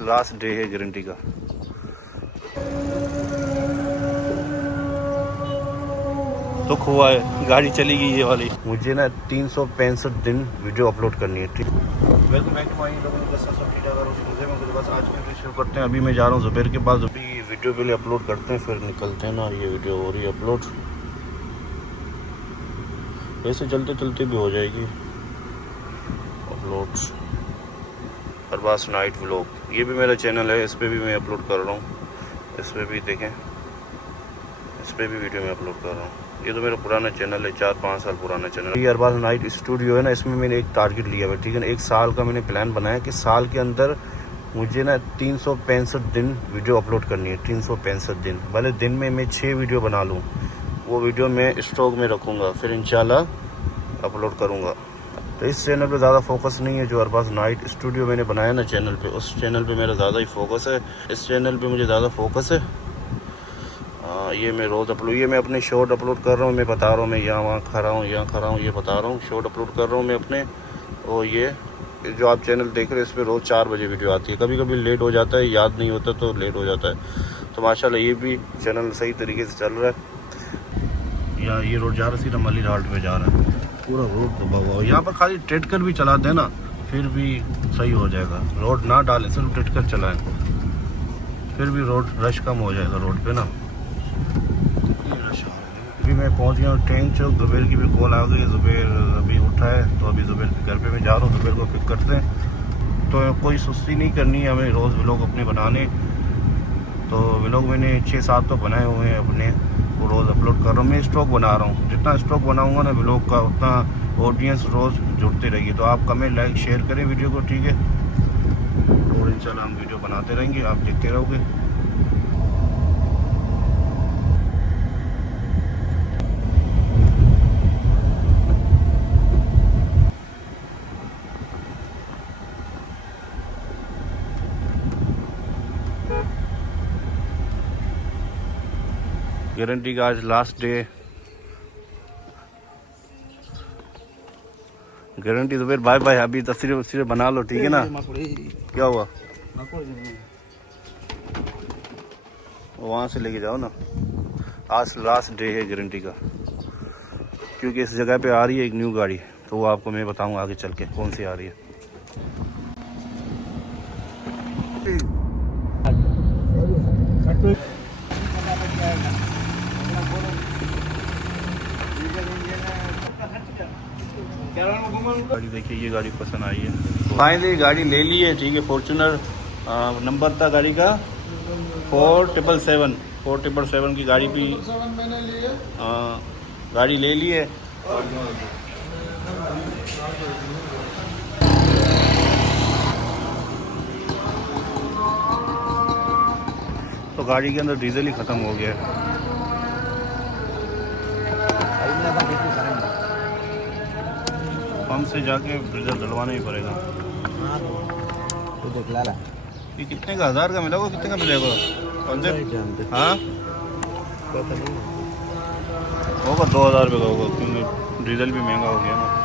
Last day है guarantee का। दुख हुआ है, गाड़ी चली गई ये वाली। मुझे ना 365 दिन वीडियो अपलोड करनी है। ठीक, वेलकम बैक टू माय बस आज की वीडियो शुरू करते हैं। अभी मैं जा रहा हूँ ज़ुबैर के पास। अभी वीडियो पहले अपलोड करते हैं फिर निकलते हैं ना। ये वीडियो हो रही है अपलोड, वैसे चलते चलते भी हो जाएगी अपलोड। अरबाज नाइट व्लॉग, ये भी मेरा चैनल है, इस पर भी मैं अपलोड कर रहा हूँ। इस पर भी देखें, इस पर भी वीडियो मैं अपलोड कर रहा हूँ। ये तो मेरा पुराना चैनल है, 4-5 साल पुराना चैनल। ये अरबाज नाइट स्टूडियो है ना, इसमें मैंने एक टारगेट लिया है, ठीक है ना। 1 साल का मैंने प्लान बनाया कि साल के अंदर मुझे ना 365 दिन वीडियो अपलोड करनी है। 365 दिन, भले दिन में मैं 6 वीडियो बना लूँ, वो वीडियो मैं स्टॉक में रखूँगा, फिर इंशाल्लाह अपलोड करूँगा। तो इस चैनल पे ज़्यादा फोकस नहीं है। जो अरबाज नाइट स्टूडियो मैंने बनाया ना चैनल पे, उस चैनल पे मेरा ज़्यादा ही फोकस है। इस चैनल पे मुझे ज़्यादा फोकस है। ये मैं रोज़ अपलोड, ये मैं अपने शॉर्ट अपलोड कर रहा हूँ। मैं बता रहा हूँ मैं यहाँ वहाँ खड़ा हूँ, यहाँ खड़ा हूँ, ये बता रहा हूँ। शॉर्ट अपलोड कर रहा हूँ मैं अपने। और ये जो आप चैनल देख रहे हैं, इस पर रोज़ 4 बजे वीडियो आती है। कभी कभी लेट हो जाता है, याद नहीं होता तो लेट हो जाता है। तो माशाल्लाह ये भी चैनल सही तरीके से चल रहा है। यहाँ ये रोड जा रहा है, सीधा मलिर हाल्ट पे जा रहा है। पूरा रोड दबा हुआ है। यहाँ पर खाली ट्रेडकर भी चलाते हैं ना, फिर भी सही हो जाएगा। रोड ना डालें, सिर्फ ट्रेडकर चलाएं, फिर भी रोड रश कम हो जाएगा रोड पे ना। अभी मैं पहुंच गया हूँ टैंक चौक। ज़ुबैर की भी कॉल आ गई, ज़ुबैर अभी उठा है, तो अभी ज़ुबैर के घर पे मैं जा रहा हूँ। ज़ुबैर को पिक करते हैं। तो कोई सुस्ती नहीं करनी है हमें, रोज़ व्लॉग अपने बनाने। तो व्लॉग मैंने 6-7 तो बनाए हुए हैं अपने, वो रोज़ अपलोड कर रहा हूँ। मैं स्टॉक बना रहा हूँ, जितना स्टॉक बनाऊँगा ना व्लॉग का, उतना ऑडियंस रोज़ जुड़ते रहेगी। तो आप कमेंट लाइक शेयर करें वीडियो को, ठीक है। और इंशाल्लाह हम वीडियो बनाते रहेंगे, आप देखते रहोगे। गारंटी का आज last day. Guarantee Zubair bye bye. अभी तस्वीर बना लो, ठीक है ना। क्या हुआ, वहाँ से लेके जाओ ना। आज लास्ट डे है गारंटी का, क्योंकि इस जगह पे आ रही है एक न्यू गाड़ी, तो वो आपको मैं बताऊंगा आगे चल के कौन सी आ रही है। गाड़ी देखिए, ये गाड़ी पसंद आई है। फाइनली गाड़ी ले ली है, ठीक है। फॉर्च्यूनर नंबर था गाड़ी का 4777 की गाड़ी भी गाड़ी ले ली है। तो गाड़ी के अंदर डीजल ही ख़त्म हो गया है। पंप से जाके डीजल डलवाना ही पड़ेगा। ये कितने का, 1000 का मिला होगा, कितने का मिलेगा? हाँ होगा 2000 रुपये का होगा, क्योंकि डीजल भी महंगा हो गया ना।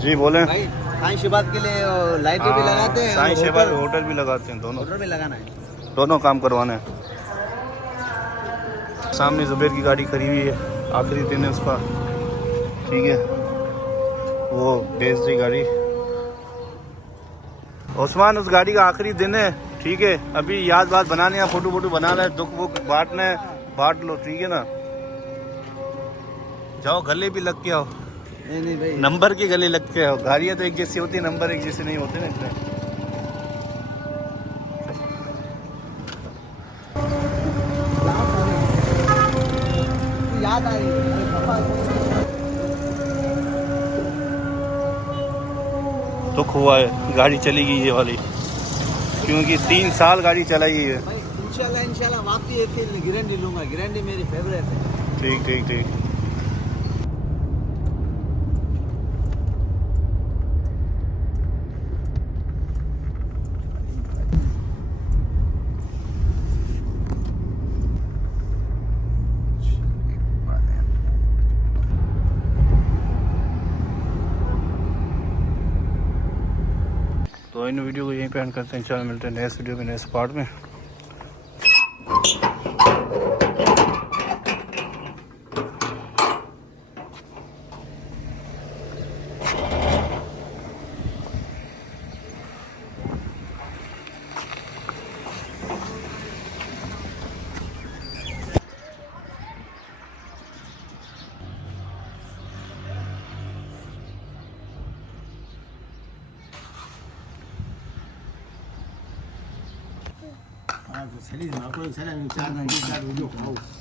जी बोलें। साईं शिबाद के लिए लाइटें भी लगाते हैं, साईं शिबाद होटल भी लगाते हैं, दोनों मोटर भी लगाना है, दोनों काम करवाना है। सामने ज़ुबैर की गाड़ी खड़ी हुई है, आखिरी दिन है उसका, ठीक है। वो बेच दी गाड़ी। उस्मान, उस गाड़ी का आखिरी दिन है, ठीक है। अभी याद बात बनाने हैं, फोटो वोटो बनाना है, दुख वुख बांटना है, बांट लो, ठीक है ना। जाओ गले भी लग के आओ। नहीं भाई, नंबर के गले लग के आओ। गाड़ियाँ तो एक जैसी होती है, नंबर एक जैसे नहीं होते ना इतने। याद आ रही है। दुख हुआ है, गाड़ी चली गई ये वाली, क्योंकि 3 साल गाड़ी चलाई है। इंशाल्लाह वापसी ऐसी गारंटी लूंगा, गारंटी मेरी फेवरेट है। ठीक ठीक ठीक। तो इन वीडियो को यहीं पे एंड करते हैं। चलो मिलते हैं नेक्स्ट वीडियो में, नेक्स्ट पार्ट में। 아, 그 세리지 말고 사람이 짜는 게 짜고